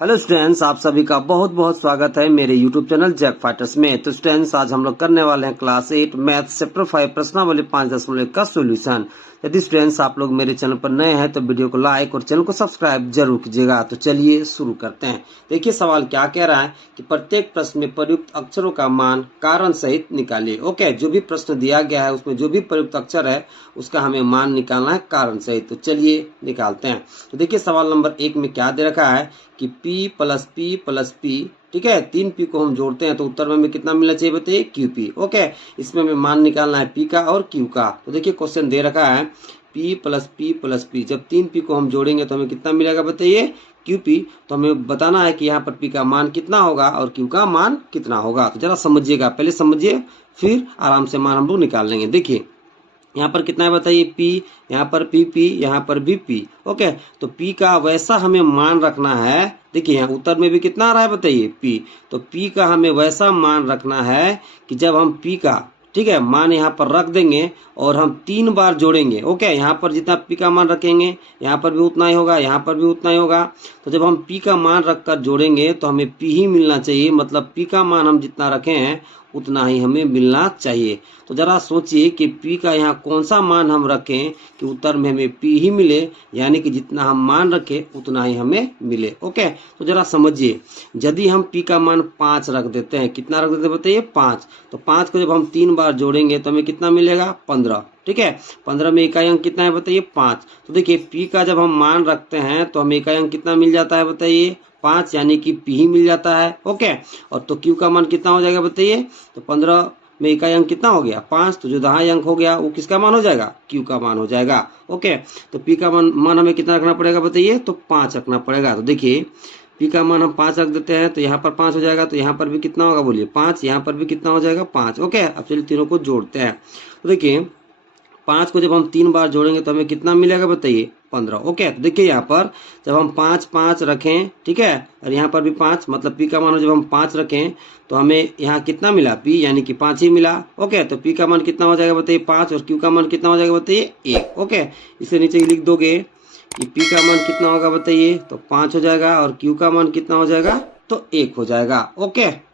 Hello students, आप सभी का बहुत बहुत स्वागत है मेरे यूट्यूब चैनल जैक फाइटर्स में। तो स्टूडेंट्स, आज हम लोग करने वाले हैं क्लास 8 मैथ चैप्टर 5 प्रश्नावली 5.1 का सॉल्यूशन। यदि स्टूडेंट्स आप लोग मेरे चैनल पर नए हैं तो वीडियो को लाइक और चैनल को सब्सक्राइब जरूर कीजिएगा। तो चलिए शुरू करते हैं। देखिए सवाल क्या कह रहा है कि प्रत्येक प्रश्न में प्रयुक्त अक्षरों का मान कारण सहित निकालिए। ओके, जो भी प्रश्न दिया गया है उसमें जो भी प्रयुक्त अक्षर है उसका हमें मान निकालना है कारण सहित। तो चलिए निकालते हैं। तो देखिए सवाल नंबर 1 में क्या दे रखा है कि P plus P plus P, ठीक है, 3P को हम जोड़ते हैं तो उत्तर में हमें कितना मिलना चाहिए बताइए, QP। ओके, इसमें हमें मान निकालना है P का और Q का। तो देखिए क्वेश्चन दे रखा है P plus P plus P, जब 3P को हम जोड़ेंगे तो हमें कितना मिलेगा बताइए, QP। तो हमें बताना है कि यहाँ पर P का मान कितना होगा और Q का मान कितना होगा। तो जरा समझिएगा, पहले समझिए फिर आराम से मान हम लोग निकाल लेंगे। देखिए यहाँ पर कितना है बताइए, P, यहाँ पर PP, यहाँ पर भी P। ओके, तो P का वैसा हमें मान रखना है। देखिए यहाँ उत्तर में भी कितना आ रहा है बताइए, P। तो P का हमें वैसा मान रखना है कि जब हम P का, ठीक है, मान यहाँ पर रख देंगे और हम 3 बार जोड़ेंगे। ओके, यहाँ पर जितना P का मान रखेंगे यहाँ पर भी उतना ही होगा, यहाँ पर भी उतना ही होगा। तो जब हम P का मान रखकर जोड़ेंगे तो हमें P ही मिलना चाहिए, मतलब P का मान हम जितना रखे हैं उतना ही हमें मिलना चाहिए। तो जरा सोचिए कि P का यहाँ कौन सा मान हम रखें कि उत्तर में हमें P ही मिले, यानी कि जितना हम मान रखें उतना ही हमें मिले। ओके, तो जरा समझिए, यदि हम P का मान 5 रख देते हैं, कितना रख देते हैं बताइए, 5। तो 5 को जब हम 3 बार जोड़ेंगे तो हमें कितना मिलेगा, 15। ठीक है, 15 में इकाई अंक कितना है बताइए, 5। तो देखिए P का जब हम मान रखते हैं तो हमें इकाई अंक कितना मिल जाता है बताइए, 5, यानी कि P ही मिल जाता है। ओके, और तो Q का मान कितना हो जाएगा बताइए, तो 15 में इकाई अंक कितना हो गया, 5। तो जो दहाई अंक हो गया वो किसका मान हो जाएगा, Q का मान हो जाएगा। ओके, तो P का मान हमें कितना रखना पड़ेगा बताइए, तो 5 रखना पड़ेगा। तो देखिए P का मान हम 5 रख देते हैं तो यहाँ पर 5 हो जाएगा, तो यहाँ पर भी कितना होगा बोलिए, 5, यहाँ पर भी कितना हो जाएगा, 5। ओके, अब चलिए तीनों को जोड़ते हैं। तो देखिए 5 को जब हम 3 बार जोड़ेंगे तो हमें कितना मिलेगा बताइए, 15। ओके, तो देखिए यहाँ पर जब हम 5 5 रखें, ठीक है, और यहाँ पर भी 5, मतलब P का मान जब हम 5 रखें तो हमें यहाँ कितना मिला, P, यानी कि 5 ही मिला। ओके, तो P का मान कितना हो जाएगा बताइए, 5, और Q का मान कितना हो जाएगा बताइए, 1। ओके, इसे नीचे लिख दोगे कि P का मान कितना होगा बताइए, तो 5 हो जाएगा, और Q का मान कितना हो जाएगा, तो 1 हो जाएगा। ओके,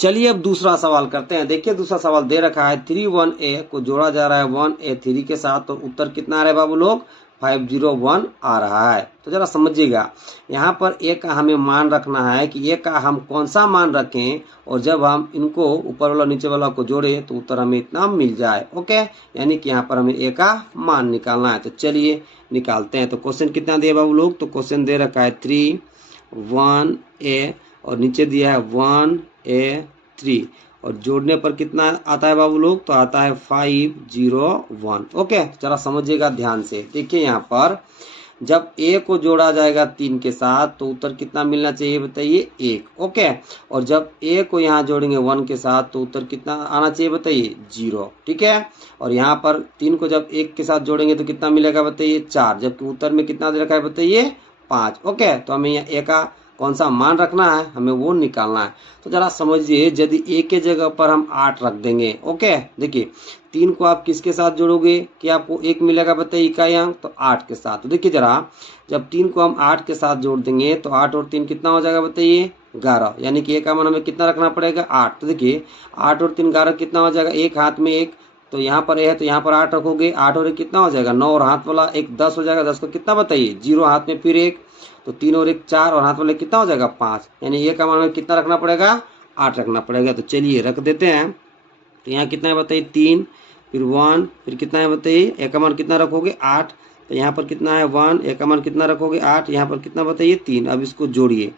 चलिए अब दूसरा सवाल करते हैं। देखिए दूसरा सवाल दे रखा है 31A को जोड़ा जा रहा है 1A3 के साथ, तो उत्तर कितना आ रहा है बाबू लोग, 501 आ रहा है। तो जरा समझिएगा, यहाँ पर A का हमें मान रखना है कि A का हम कौन सा मान रखें, और जब हम इनको ऊपर वाला नीचे वाला को जोड़े तो उत्तर हमें इतना मिल जाए। ओके, यानी कि यहाँ पर हमें A का मान निकालना है। तो चलिए निकालते हैं। तो क्वेश्चन कितना दिया बाबू लोग, तो क्वेश्चन दे रखा है 31A और नीचे दिया है 1A3, और जोड़ने पर कितना आता है बाबू लोग, तो आता है 501। ओके, जरा समझिएगा ध्यान से। देखिए यहाँ पर जब A को जोड़ा जाएगा 3 के साथ तो उत्तर कितना मिलना चाहिए बताइए, 1। ओके, और जब A को यहाँ जोड़ेंगे 1 के साथ तो उत्तर कितना आना चाहिए बताइए, 0। ठीक है, और यहाँ पर 3 को जब 1 के साथ जोड़ेंगे तो कितना मिलेगा बताइए, 4, जबकि उत्तर में कितना दे रखा है बताइए, 5। ओके, तो हमें यहाँ A का कौन सा मान रखना है, हमें वो निकालना है। तो जरा समझिए, यदि A के जगह पर हम 8 रख देंगे। ओके, देखिए 3 को आप किसके साथ जोड़ोगे कि आपको 1 मिलेगा बताइए इकाई अंक, तो 8 के साथ। तो देखिए जरा, जब 3 को हम 8 के साथ जोड़ देंगे तो 8 और 3 कितना हो जाएगा बताइए, 11, यानी कि A का मान हमें कितना रखना पड़ेगा, 8। तो देखिए 8 और 3 11 कितना हो जाएगा, एक हाथ में 1, तो यहाँ पर है तो यहाँ पर 8 रखोगे, 8 और 1 कितना हो जाएगा, 9, और हाथ वाला 1 10 हो जाएगा, 10 को कितना बताइए, 0 हाथ में फिर 1, तो 3 और 1 4, और हाथ वाले कितना हो जाएगा, 5, यानी A का मान में कितना रखना पड़ेगा, 8 रखना पड़ेगा। तो चलिए रख देते हैं। तो यहाँ कितना है बताइए, 3, फिर 1, फिर कितना है बताइए, A का मान कितना रखोगे, 8, तो यहाँ पर कितना है 1, A का मान कितना रखोगे, 8, यहाँ पर कितना बताइए, 3। अब इसको जोड़िए,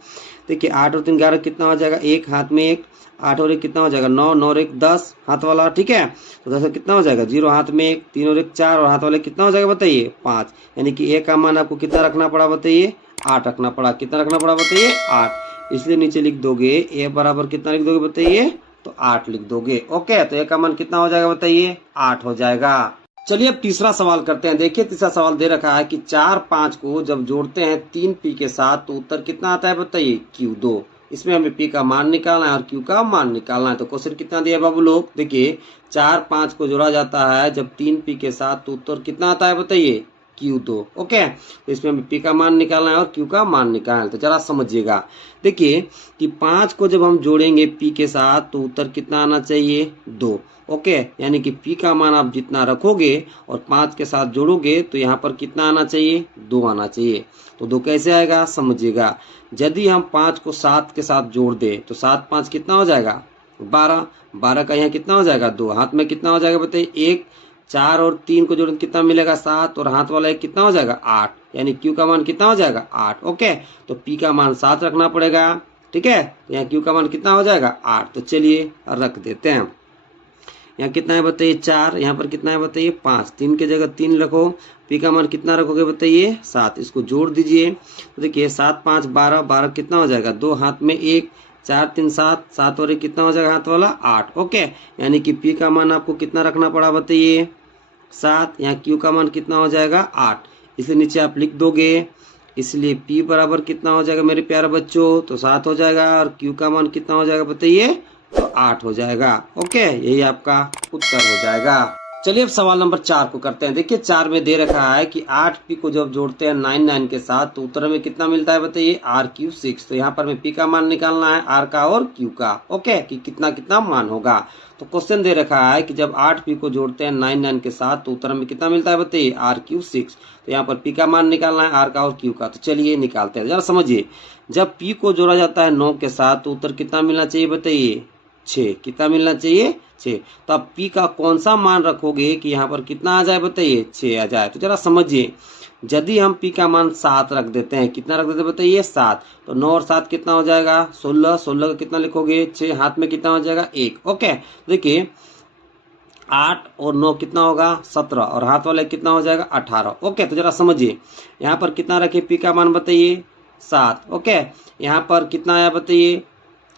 देखिए 8 और 3 11 कितना हो जाएगा, एक हाथ में 1, 8 और 1 कितना हो जाएगा, 9, 9 और 1 10 हाथ वाला। ठीक है, तो 10 कितना हो जाएगा, 0 हाथ में 1, 3 और 1 4, और हाथ वाले कितना हो जाएगा बताइए, 5, यानी कि A का मान आपको कितना रखना पड़ा बताइए, 8 रखना पड़ा। कितना रखना पड़ा बताइए, 8। इसलिए नीचे लिख दोगे A बराबर कितना लिख दोगे बताइए, तो 8 लिख दोगे। ओके, तो A का मान कितना हो जाएगा बताइए, 8 हो जाएगा। चलिए अब तीसरा सवाल करते हैं। देखिए तीसरा सवाल दे रखा है कि 4 5 को जब जोड़ते हैं 3P के साथ तो उत्तर कितना आता है बताइए, Q2। इसमें हमें P का मान निकालना है और Q का मान निकालना है। तो क्वेश्चन कितना दिया है बाबू लोग, देखिए 4 5 को जोड़ा जाता है जब 3P के साथ तो उत्तर कितना आता है बताइए, Q2। ओके, तो इसमें हमें P का मान निकालना है और Q का मान निकालना है। तो जरा समझिएगा, देखिए कि 5 को जब हम जोड़ेंगे P के साथ तो उत्तर कितना आना चाहिए 2। ओके, यानी कि P का मान आप जितना रखोगे और 5 के साथ जोड़ोगे तो यहाँ पर कितना आना चाहिए 2 आना चाहिए। तो 2 कैसे आएगा समझिएगा, यदि हम 5 को 7 के साथ जोड़ दे तो 7 5 कितना हो जाएगा 12। 12 का यहाँ कितना हो जाएगा 2, हाथ में कितना हो जाएगा बताइए 1। 4 और 3 को जोड़ें कितना मिलेगा 7 और हाथ वाला 1 कितना हो जाएगा 8, यानी Q का मान कितना हो जाएगा 8। ओके, तो P का मान 7 रखना पड़ेगा। ठीक है, तो यहाँ Q का मान कितना हो जाएगा 8। तो चलिए रख देते हैं। यहाँ कितना है बताइए 4, यहाँ पर कितना है बताइए 5, 3 की जगह 3 रखो। P का मान कितना रखोगे बताइए 7, इसको जोड़ दीजिए। तो देखिए 7 5 12, 12 कितना हो जाएगा 2, हाथ में 1, 4 3 7, 7 और 1 कितना हो जाएगा हाथ वाला 8। ओके, यानी कि P का मान आपको कितना रखना पड़ा बताइए 7। यहाँ Q का मान कितना हो जाएगा 8, इसे नीचे आप लिख दोगे। इसलिए P बराबर कितना हो जाएगा मेरे प्यारे बच्चों, तो 7 हो जाएगा और Q का मान कितना हो जाएगा बताइए तो 8 हो जाएगा। ओके, यही आपका उत्तर हो जाएगा। चलिए अब सवाल नंबर 4 को करते हैं। देखिए 4 में दे रखा है कि 8P को जब जोड़ते हैं 9 के साथ तो उत्तर में कितना मिलता है बताइए R3 6। तो यहाँ पर हमें P का मान निकालना है, R का और Q का। ओके, कि कितना कितना मान होगा। तो क्वेश्चन दे रखा है कि जब 8P को जोड़ते हैं 9 के साथ तो उत्तर में कितना मिलता है बताइए R3 6। तो यहाँ पर P का मान निकालना है, R का और Q का। तो चलिए निकालते हैं, जरा समझिए। जब P को जोड़ा जाता है 9 के साथ तो उत्तर कितना मिलना चाहिए बताइए 6। कितना मिलना चाहिए 6। तो आप P का कौन सा मान रखोगे कि यहाँ पर कितना आ जाए बताइए 6 आ जाए। तो जरा समझिए, यदि हम P का मान 7 रख देते हैं, कितना रख देते हैं बताइए 7, तो 9 और 7 कितना हो जाएगा 16। 16 का कितना लिखोगे 6, हाथ में कितना हो जाएगा 1। ओके, देखिए 8 और 9 कितना होगा 17 और हाथ वाले कितना हो जाएगा 18। ओके, तो जरा समझिए यहाँ पर कितना रखे P का मान बताइए 7। ओके, यहाँ पर कितना आया बताइए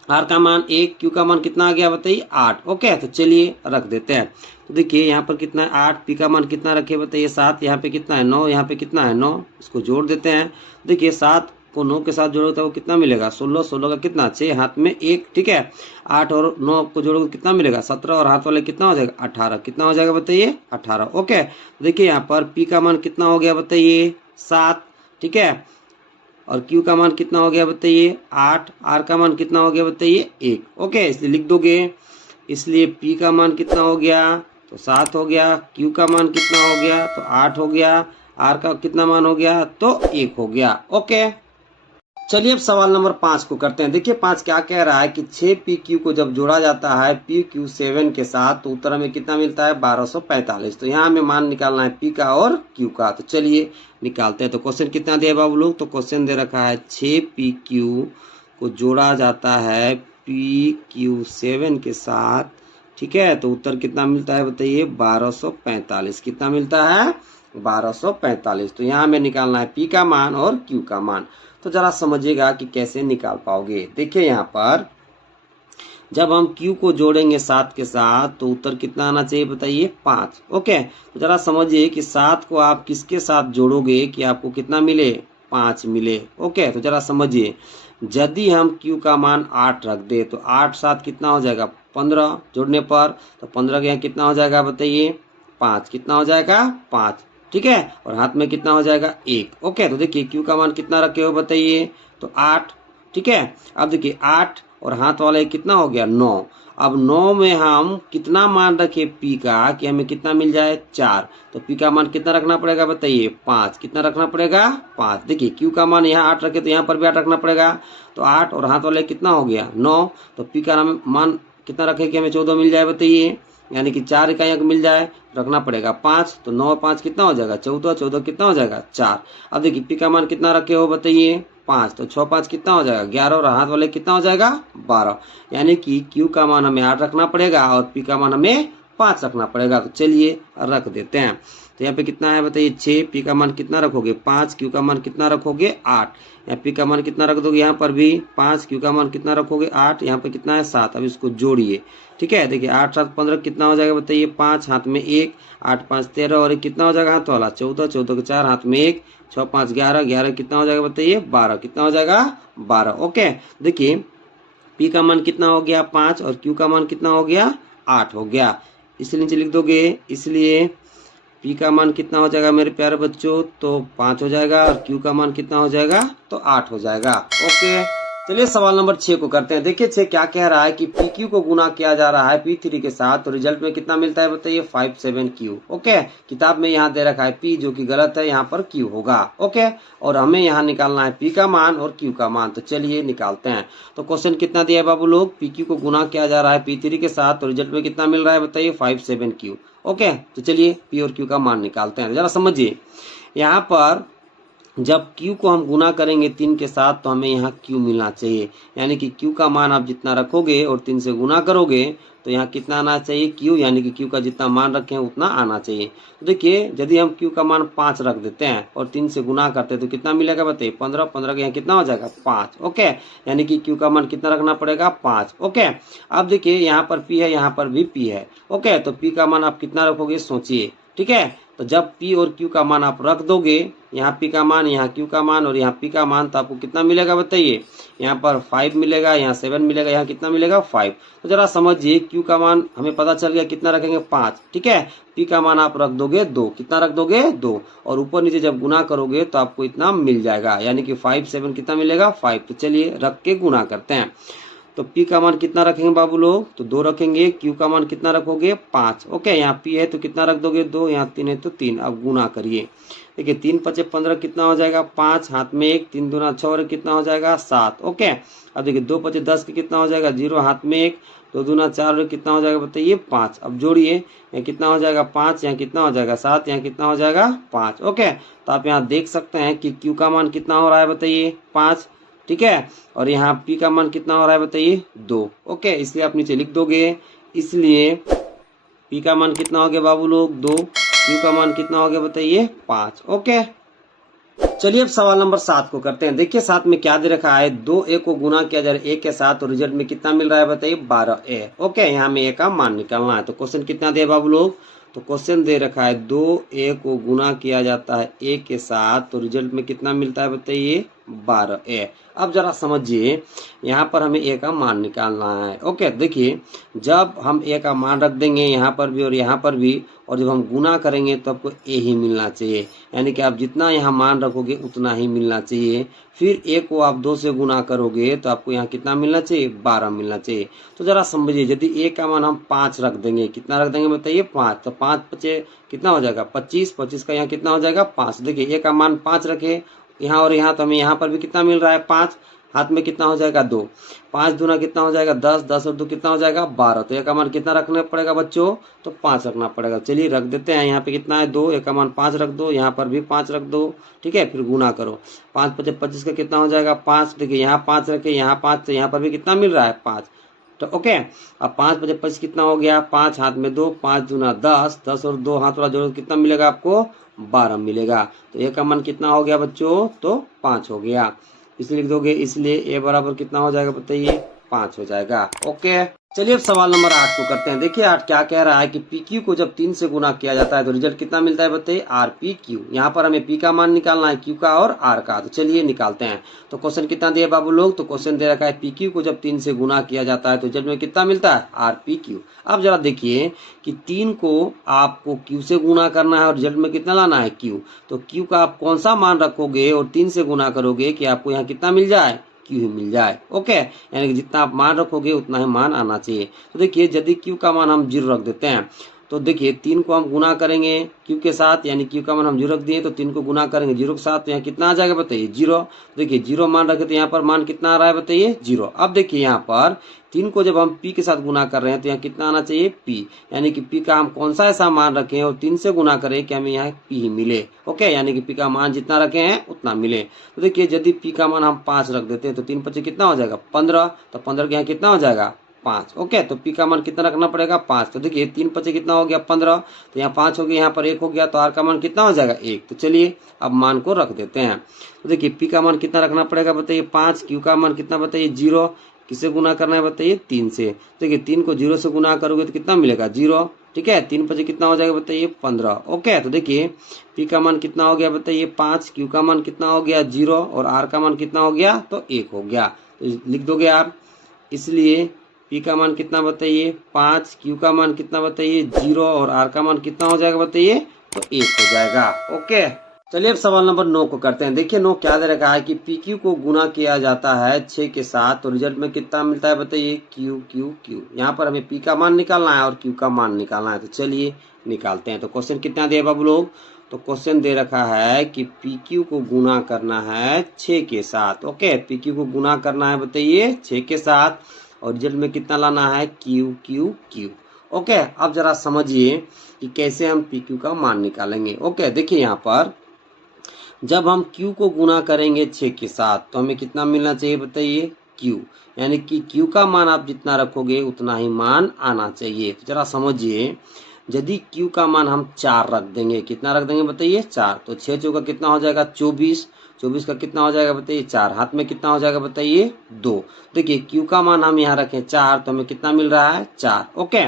R का मान 1, Q का मान कितना आ गया बताइए 8। ओके, तो चलिए रख देते हैं। तो देखिए यहाँ पर कितना है 8, P का मान कितना रखे बताइए 7, यहाँ पे कितना है 9, यहाँ पे कितना है 9, इसको जोड़ देते हैं। देखिए 7 को 9 के साथ जोड़ोगे तो वो कितना मिलेगा 16। 16 का कितना 6, हाथ में 1। ठीक है, 8 और 9 को जोड़ोगे कितना मिलेगा 17 और हाथ वाले कितना हो जाएगा 18। कितना हो जाएगा बताइए 18। ओके, देखिए यहाँ पर P का मान कितना हो गया बताइए 7। ठीक है, और Q का मान कितना हो गया बताइए 8। R का मान कितना हो गया बताइए 1। ओके, इसलिए लिख दोगे। इसलिए P का मान कितना हो गया तो 7 हो गया, Q का मान कितना हो गया तो 8 हो गया, R का कितना मान हो गया तो 1 हो गया। ओके, चलिए अब सवाल नंबर 5 को करते हैं। देखिए 5 क्या कह रहा है कि 6PQ को जब जोड़ा जाता है PQ7 के साथ तो उत्तर में कितना मिलता है 1245। तो यहाँ हमें मान निकालना है P का और Q का। तो चलिए निकालते हैं। तो क्वेश्चन कितना दिया बाबू लोग, तो क्वेश्चन दे रखा है 6PQ को जोड़ा जाता है PQ7 के साथ। ठीक है, तो उत्तर कितना मिलता है बताइए 1245। कितना मिलता है 1245। तो यहाँ हमें निकालना है P का मान और Q का मान। तो जरा समझिएगा कि कैसे निकाल पाओगे। देखिए यहाँ पर जब हम Q को जोड़ेंगे 7 के साथ तो उत्तर कितना आना चाहिए बताइए 5। ओके, तो जरा समझिए कि 7 को आप किसके साथ जोड़ोगे कि आपको कितना मिले 5 मिले। ओके, तो जरा समझिए, यदि हम Q का मान 8 रख दे तो 8 7 कितना हो जाएगा 15 जोड़ने पर, तो 15 के यहाँ कितना हो जाएगा बताइए 5। कितना हो जाएगा 5। ठीक है, और हाथ में कितना हो जाएगा 1। ओके, तो देखिए Q का मान कितना रखे हो बताइए तो 8। ठीक है, अब देखिए 8 और हाथ वाला कितना हो गया 9। अब 9 में हम कितना मान रखे P का कि हमें कितना मिल जाए 4। तो P का मान कितना रखना पड़ेगा बताइए 5। कितना रखना पड़ेगा 5। देखिए Q का मान यहाँ 8 रखे तो यहाँ पर भी 8 रखना पड़ेगा। तो 8 और हाथ वाले कितना हो गया 9। तो P का मान कितना रखे कि हमें 14 मिल जाए बताइए, यानी कि 4 इकाइयों को मिल जाए, रखना पड़ेगा 5। तो 9 5 कितना हो जाएगा 14। 14 कितना हो जाएगा 4। अब देखिए P का मान कितना रखे हो बताइए 5। तो 6 5 कितना हो जाएगा 11 और हाथ वाले कितना हो जाएगा 12। यानी कि Q का मान हमें 8 रखना पड़ेगा और P का मान हमें 5 रखना पड़ेगा। तो चलिए रख देते हैं। तो यहाँ पे कितना है बताइए 6, P का मान कितना रखोगे 5, Q का मान कितना रखोगे 8। यहाँ P का मान कितना रख दोगे यहाँ पर भी 5, Q का मान कितना रखोगे 8, यहाँ पे कितना है 7। अब इसको जोड़िए। ठीक है, देखिए 8 7 15 कितना हो जाएगा बताइए 5, हाथ में 1, 8 5 13 और कितना हो जाएगा हाथ वाला 14। 14 के 4 हाथ में 1, 6 5 11, 11 कितना हो जाएगा बताइए 12। कितना हो जाएगा 12। ओके, देखिए P का मान कितना हो गया 5 और Q का मान कितना हो गया 8 हो गया। इसलिए नीचे लिख दोगे। इसलिए पी का मान कितना हो जाएगा मेरे प्यारे बच्चों, तो 5 हो जाएगा, और क्यू का मान कितना हो जाएगा, तो 8 हो जाएगा। ओके, चलिए सवाल नंबर 6 को करते हैं। देखिए 6 क्या कह रहा है कि पी क्यू को गुना किया जा रहा है पी थ्री के साथ, तो रिजल्ट में कितना मिलता है बताइए, 57Q। ओके, किताब में यहाँ दे रखा है पी, जो कि गलत है, यहाँ पर क्यू होगा। ओके, और हमें यहाँ निकालना है पी का मान और क्यू का मान, तो चलिए निकालते हैं। तो क्वेश्चन कितना दिया है बाबू लोग, पी क्यू को गुना किया जा रहा है पी थ्री के साथ, तो रिजल्ट में कितना मिल रहा है बताइए, 57Q। ओके, तो चलिए पी और क्यू का मान निकालते हैं। जरा समझिए, यहाँ पर जब Q को हम गुना करेंगे 3 के साथ, तो हमें यहाँ Q मिलना चाहिए, यानी कि Q का मान आप जितना रखोगे और 3 से गुना करोगे तो यहाँ कितना आना चाहिए, Q, यानी कि Q का जितना मान रखे हैं उतना आना चाहिए। तो देखिए यदि हम Q का मान 5 रख देते हैं और 3 से गुना करते हैं तो कितना मिलेगा बताइए, 15, 15 का यहाँ कितना हो जाएगा, 5। ओके, यानी कि Q का मान कितना रखना पड़ेगा, 5। ओके, अब देखिए यहाँ पर P है, यहाँ पर भी P है। ओके, तो P का मान आप कितना रखोगे सोचिए, ठीक है। तो जब P और Q का मान आप रख दोगे, यहाँ P का मान, यहाँ Q का मान और यहाँ P का मान, तो आपको कितना मिलेगा बताइए, यहाँ पर 5 मिलेगा, यहाँ 7 मिलेगा, यहाँ कितना मिलेगा, 5। तो जरा समझिए, Q का मान हमें पता चल गया, कितना रखेंगे, 5, ठीक है। P का मान आप रख दोगे 2, कितना रख दोगे, 2, और ऊपर नीचे जब गुना करोगे तो आपको इतना मिल जाएगा, यानी कि 5, 7 कितना मिलेगा, 5। तो चलिए रख के गुना करते हैं। तो P का मान कितना रखेंगे बाबू लोग, तो 2 रखेंगे। Q का मान कितना रखोगे, 5। ओके, यहाँ P है तो कितना रख दोगे, 2, यहाँ 3 है तो 3। अब गुना करिए, देखिए 3 पचे 15 कितना हो जाएगा, 5, हाथ में 1, 3 दूना 6 और कितना हो जाएगा, 7। ओके, अब देखिए 2 पचे 10 के कितना हो जाएगा, 0, हाथ में 1, 2 दूना 4 और कितना हो जाएगा बताइए, 5। अब जोड़िए, यहाँ कितना हो जाएगा, 5, यहाँ कितना हो जाएगा, 7, यहाँ कितना हो जाएगा, 5। ओके, तो आप यहाँ देख सकते हैं कि Q का मान कितना हो रहा है बताइए, 5, ठीक है, और यहाँ P का मान कितना हो रहा है बताइए, 2। ओके, इसलिए आप नीचे लिख दोगे, इसलिए P का मान कितना हो गया बाबू लोग, 2, Q का मान कितना हो गया बताइए, 5। ओके, चलिए अब सवाल नंबर 7 को करते हैं। देखिए 7 में क्या दे रखा है, 2A को गुना किया जा रहा है A के साथ, और रिजल्ट में कितना मिल रहा है बताइए, 12A। ओके, यहाँ में A का मान निकालना है। तो क्वेश्चन कितना दे बाबू लोग, तो क्वेश्चन दे रखा है 2A को गुना किया जाता है A के साथ, तो रिजल्ट में कितना मिलता है बताइए, 12A। अब जरा समझिए, यहाँ पर हमें A का मान निकालना है। ओके, देखिए जब हम A का मान रख देंगे यहाँ पर भी और यहाँ पर भी, और जब हम गुना करेंगे तो आपको A ही मिलना चाहिए, यानी कि आप जितना यहाँ मान रखोगे उतना ही मिलना चाहिए। फिर A को आप 2 से गुना करोगे तो आपको यहाँ कितना मिलना चाहिए, 12 मिलना चाहिए। तो जरा समझिए, यदि A का मान हम 5 रख देंगे, कितना रख देंगे बताइए, 5, तो 5 पचे कितना हो जाएगा, 25, 25 का यहाँ कितना हो जाएगा, 5। देखिए A का मान 5 रखे यहाँ और यहाँ, तो हमें यहाँ पर भी कितना मिल रहा है, 5, हाथ में कितना हो जाएगा, 2, 5 दूना कितना हो जाएगा, 10, 10 और 2 कितना हो जाएगा, 12। तो A का मान कितना रखना पड़ेगा बच्चों, तो 5 रखना पड़ेगा। चलिए रख देते हैं, यहाँ पे कितना है, 2, A का मान 5 रख दो, यहाँ पर भी 5 रख दो, ठीक है। फिर गुना करो, 5 पचे 25 का कितना हो जाएगा, 5। देखिए यहाँ 5 रखे, यहाँ 5, तो यहाँ पर भी कितना मिल रहा है, 5। तो ओके, अब 5 पचे 25 कितना हो गया, 5 हाथ में 2, 5 दूना 10, 10 और 2 हाथ वाला जोड़ो कितना मिलेगा आपको, 12 मिलेगा। तो A का मान कितना हो गया बच्चों, तो 5 हो गया। इसलिए लिख दोगे, इसलिए A बराबर कितना हो जाएगा बताइए, 5 हो जाएगा। ओके, चलिए अब सवाल नंबर 8 को करते हैं। देखिए 8 क्या कह रहा है कि PQ को जब 3 से गुना किया जाता है तो रिजल्ट कितना मिलता है बताइए, RPQ। यहाँ पर हमें P का मान निकालना है, Q का और R का, तो चलिए निकालते हैं। तो क्वेश्चन कितना दिया बाबू लोग, तो क्वेश्चन दे रखा है PQ को जब 3 से गुना किया जाता है तो रिजल्ट में कितना मिलता है, RPQ। अब जरा देखिए कि 3 को आपको Q से गुना करना है और रिजल्ट में कितना लाना है, Q। तो Q का आप कौन सा मान रखोगे और 3 से गुना करोगे कि आपको यहाँ कितना मिल जाए, Q ही मिल जाए। ओके, यानी कि जितना आप मान रखोगे उतना ही मान आना चाहिए। तो देखिए यदि Q का मान हम 0 रख देते हैं, तो देखिए 3 को हम गुना करेंगे Q के साथ, यानी Q का मान हम 0 रख दिए, तो 3 को गुना करेंगे 0 के साथ, तो यहाँ कितना आ जाएगा बताइए, 0। देखिए 0 मान रखे तो यहाँ पर मान कितना आ रहा है बताइए, 0। अब देखिए यहाँ पर 3 को जब हम P के साथ गुना कर रहे हैं तो यहाँ कितना आना चाहिए, P, यानी कि P का हम कौन सा ऐसा मान रखे हैं और 3 से गुना करें कि हमें यहाँ P ही मिले। ओके, यानी कि P का मान जितना रखे हैं उतना मिले। तो देखिए यदि P का मान हम 5 रख देते हैं तो 3 पचे कितना हो जाएगा, 15, तो 15 के यहाँ कितना हो जाएगा, 5। ओके, तो P का मान कितना रखना पड़ेगा, 5। तो देखिए 3 पचे कितना हो गया, 15, तो यहाँ 5 हो गया, यहाँ पर 1 हो गया, तो R का मान कितना हो जाएगा, 1। तो चलिए अब मान को रख देते हैं। तो देखिए P का मान कितना रखना पड़ेगा बताइए, 5। Q का मान कितना बताइए, 0। किससे गुना करना है बताइए, 3 से। देखिए 3 को 0 से गुना करोगे तो कितना मिलेगा, 0, ठीक है। 3 पचे कितना हो जाएगा बताइए, 15। ओके, तो देखिए P का मान कितना हो गया बताइए, 5। Q का मान कितना हो गया, 0, और R का मान कितना हो गया, तो 1 हो गया। तो लिख दोगे आप, इसलिए P का मान कितना बताइए, 5, Q का मान कितना बताइए, 0, और R का मान कितना हो जाएगा बताइए, तो 1 हो जाएगा। ओके, चलिए अब सवाल नंबर 9 को करते हैं। देखिए 9 क्या दे रखा है कि PQ को गुना किया जाता है 6 के साथ तो रिजल्ट में कितना मिलता है बताइए, Q Q Q। यहाँ पर हमें P का मान निकालना है और Q का मान निकालना है, तो चलिए निकालते हैं। तो क्वेश्चन कितना दिया बाबू लोग, तो क्वेश्चन दे रखा है कि PQ को गुना करना है 6 के साथ। ओके, PQ को गुना करना है बताइए 6 के साथ और रिजल्ट में कितना लाना है, Q Q Q। ओके, अब जरा समझिए कि कैसे हम PQ का मान निकालेंगे। ओके, देखिए यहाँ पर जब हम Q को गुना करेंगे 6 के साथ तो हमें कितना मिलना चाहिए बताइए, Q। यानी कि Q का मान आप जितना रखोगे उतना ही मान आना चाहिए। तो जरा समझिए, यदि Q का मान हम 4 रख देंगे, कितना रख देंगे बताइए, 4, तो 6 चौका कितना हो जाएगा 24, 24 का कितना हो जाएगा बताइए 4, हाथ में कितना हो जाएगा बताइए 2। देखिए Q का मान हम यहाँ रखें 4 तो हमें कितना मिल रहा है 4। ओके,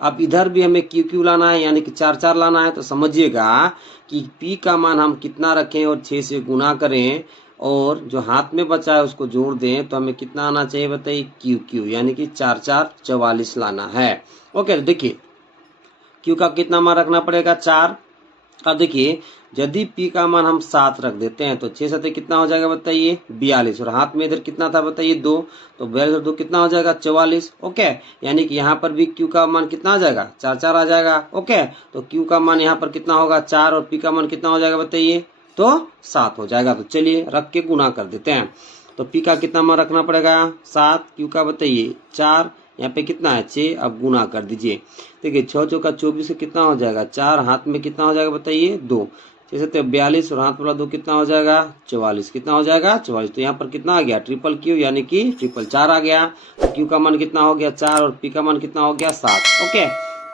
अब इधर भी हमें Q Q लाना है यानी कि 4 4 लाना है। तो समझिएगा कि P का मान हम कितना रखें और 6 से गुना करें और जो हाथ में बचा है उसको जोड़ दें तो हमें कितना आना चाहिए बताइए, Q Q, यानी कि 4 4 44 लाना है। ओके, तो देखिए Q का कितना मान रखना पड़ेगा 4। अब देखिए यदि P का मान हम 7 रख देते हैं तो 6 7 कितना हो जाएगा बताइए 42 और हाथ में इधर कितना था बताइए 2, तो 42 और 2 कितना हो जाएगा 44। ओके, यानी कि यहाँ पर भी Q का मान कितना आ जाएगा 4 4 आ जाएगा। ओके, तो Q का मान यहाँ पर कितना होगा 4 और P का मान कितना हो जाएगा बताइए, तो 7 हो जाएगा। तो चलिए रख के गुना कर देते हैं। तो P का कितना मान रखना पड़ेगा 7, Q का बताइए 4, यहाँ पे कितना है 6, अब गुना कर दीजिए। देखिए 6 चौका 24 से कितना हो जाएगा 4, हाथ में कितना हो जाएगा बताइए 2, 6 7 42 और हाथ वाला 2 कितना हो जाएगा 44, कितना हो जाएगा 44। तो यहाँ पर कितना आ गया ट्रिपल Q यानी कि 444 आ गया। तो Q का मान कितना हो गया 4 और P का मान कितना हो गया 7। ओके,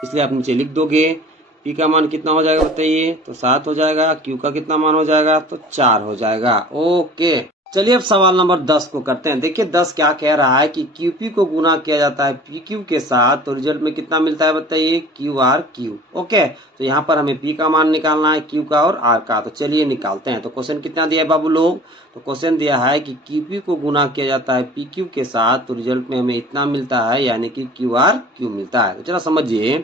इसलिए आप नीचे लिख दोगे P का मान कितना हो जाएगा बताइए, तो 7 हो जाएगा। Q का कितना मान हो जाएगा, तो 4 हो जाएगा। ओके, चलिए अब सवाल नंबर 10 को करते हैं। देखिए 10 क्या कह रहा है कि QP को गुना किया जाता है PQ के साथ तो रिजल्ट में कितना मिलता है बताइए, QRQ। ओके, तो यहाँ पर हमें P का मान निकालना है, Q का और R का। तो चलिए निकालते हैं। तो क्वेश्चन कितना दिया है बाबू लोग, तो क्वेश्चन दिया है कि QP को गुना किया जाता है PQ के साथ तो रिजल्ट में हमें इतना मिलता है यानी कि QRQ मिलता है। तो चला समझिए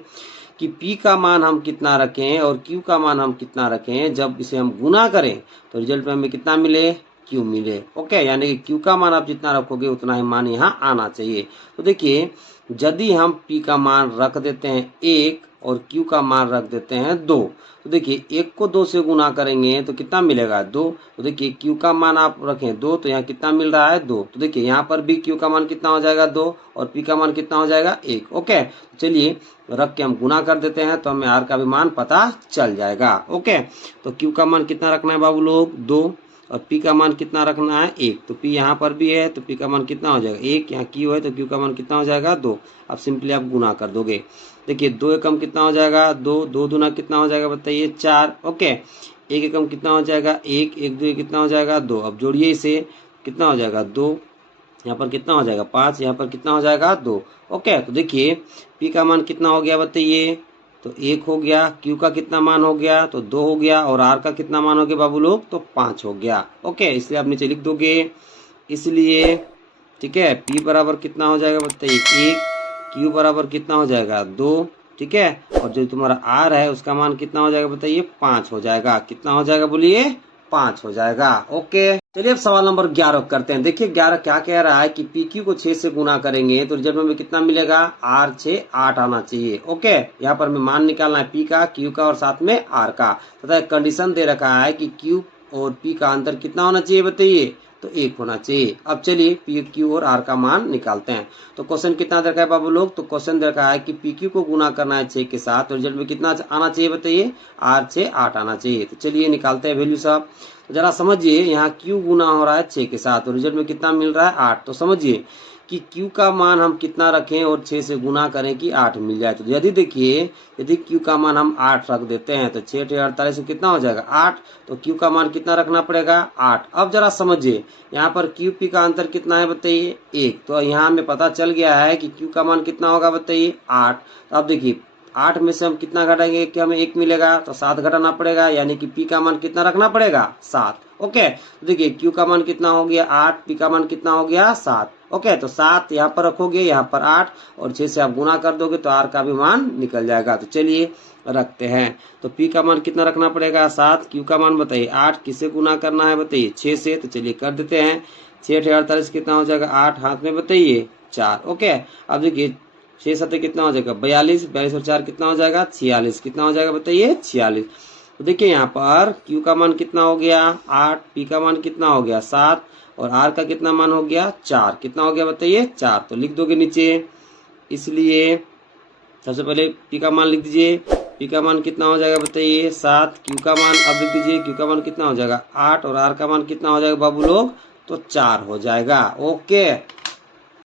कि P का मान हम कितना रखें और Q का मान हम कितना रखें, जब इसे हम गुना करें तो रिजल्ट में हमें कितना मिले, Q मिले। ओके, यानी कि Q का मान आप जितना रखोगे उतना ही मान यहाँ आना चाहिए। तो देखिए यदि हम P का मान रख देते हैं 1 और Q का मान रख देते हैं 2, तो देखिए 1 को 2 से गुना करेंगे तो कितना मिलेगा 2। तो देखिए Q का मान आप रखें 2 तो यहाँ कितना मिल रहा है 2। तो देखिए यहाँ पर भी Q का मान कितना हो जाएगा 2 और P का मान कितना हो जाएगा 1। ओके, चलिए रख के हम गुना कर देते हैं तो हमें R का भी मान पता चल जाएगा। ओके, तो Q का मान कितना रखना है बाबू लोग 2 और P का मान कितना रखना है 1। तो P यहाँ पर भी है तो P का मान कितना हो जाएगा 1, यहाँ Q है तो Q का मान कितना हो जाएगा 2। अब सिंपली आप गुना कर दोगे। देखिए 2 एकम कितना हो जाएगा 2, 2 दूना कितना हो जाएगा बताइए 4। ओके, 1 एकम कितना हो जाएगा 1, 1 2 कितना हो जाएगा 2। अब जोड़िए इसे, कितना हो जाएगा 2, यहाँ पर कितना हो जाएगा 5, यहाँ पर कितना हो जाएगा 2। ओके, तो देखिए P का मान कितना हो गया बताइए, तो 1 हो गया। Q का कितना मान हो गया, तो 2 हो गया और R का कितना मान हो गया बाबू लोग, तो 5 हो गया। ओके, इसलिए आप नीचे लिख दोगे। इसलिए ठीक है, P बराबर कितना हो जाएगा बताइए 1, Q बराबर कितना हो जाएगा 2, ठीक है, और जो तुम्हारा R है उसका मान कितना हो जाएगा बताइए 5 हो जाएगा। कितना हो जाएगा बोलिए, 5 हो जाएगा। ओके, चलिए अब सवाल नंबर 11 करते हैं। देखिए 11 क्या कह रहा है कि PQ को 6 से गुना करेंगे तो रिजल्ट में कितना मिलेगा, R 6 8 आना चाहिए। ओके, यहाँ पर हमें मान निकालना है P का, Q का और साथ में R का, तथा एक कंडीशन दे रखा है कि Q और P का अंतर कितना होना चाहिए बताइए, तो 1 होना चाहिए। अब चलिए P Q और R का मान निकालते हैं। तो क्वेश्चन कितना दे रखा है बाबू लोग, तो क्वेश्चन दे रखा है कि PQ को गुना करना है 6 के साथ तो रिजल्ट में कितना आना चाहिए बताइए, R 6 8 आना चाहिए। तो चलिए निकालते हैं वैल्यू सब। तो जरा समझिए यहाँ Q गुना हो रहा है 6 के साथ और रिजल्ट में कितना मिल रहा है 8। तो समझिए कि Q का मान हम कितना रखें और 6 से गुना करें कि 8 मिल जाए। तो यदि देखिए यदि Q का मान हम 8 रख देते हैं तो 6 48 में कितना हो जाएगा 8, तो Q का मान कितना रखना पड़ेगा 8। अब जरा समझिए यहाँ पर QP का अंतर कितना है बताइए 1, तो यहाँ हमें पता चल गया है कि Q का मान कितना होगा बताइए 8। तो अब देखिए 8 में से हम कितना घटाएंगे कि हमें 1 मिलेगा, तो 7 घटाना पड़ेगा, यानी कि P का मान कितना रखना पड़ेगा 7। ओके, तो देखिए Q का मान कितना हो गया 8, P का मान कितना हो गया 7। ओके, तो 7 यहाँ पर रखोगे, यहाँ पर 8 और 6 से आप गुना कर दोगे तो आर का भी मान निकल जाएगा। तो चलिए रखते हैं। तो पी का मान कितना रखना पड़ेगा 7, क्यू का मान बताइए 8, किससे गुना करना है बताइए 6 से। तो चलिए कर देते हैं। 6 48 कितना हो जाएगा 8, हाथ में बताइए 4। ओके, अब देखिए 6 7 कितना हो जाएगा 42, 42 और 4 कितना हो जाएगा 46, कितना हो जाएगा बताइए 46। तो देखिए यहाँ पर Q का मान कितना हो गया 8, P का मान कितना हो गया 7 और R का कितना मान हो गया 4, कितना हो गया बताइए 4। तो लिख दोगे नीचे। इसलिए सबसे पहले P का मान लिख दीजिए। P का मान कितना हो जाएगा बताइए 7, Q का मान अब लिख दीजिए। Q का मान कितना हो जाएगा 8 और R का मान कितना हो जाएगा बाबू लोग तो 4 हो जाएगा। ओके।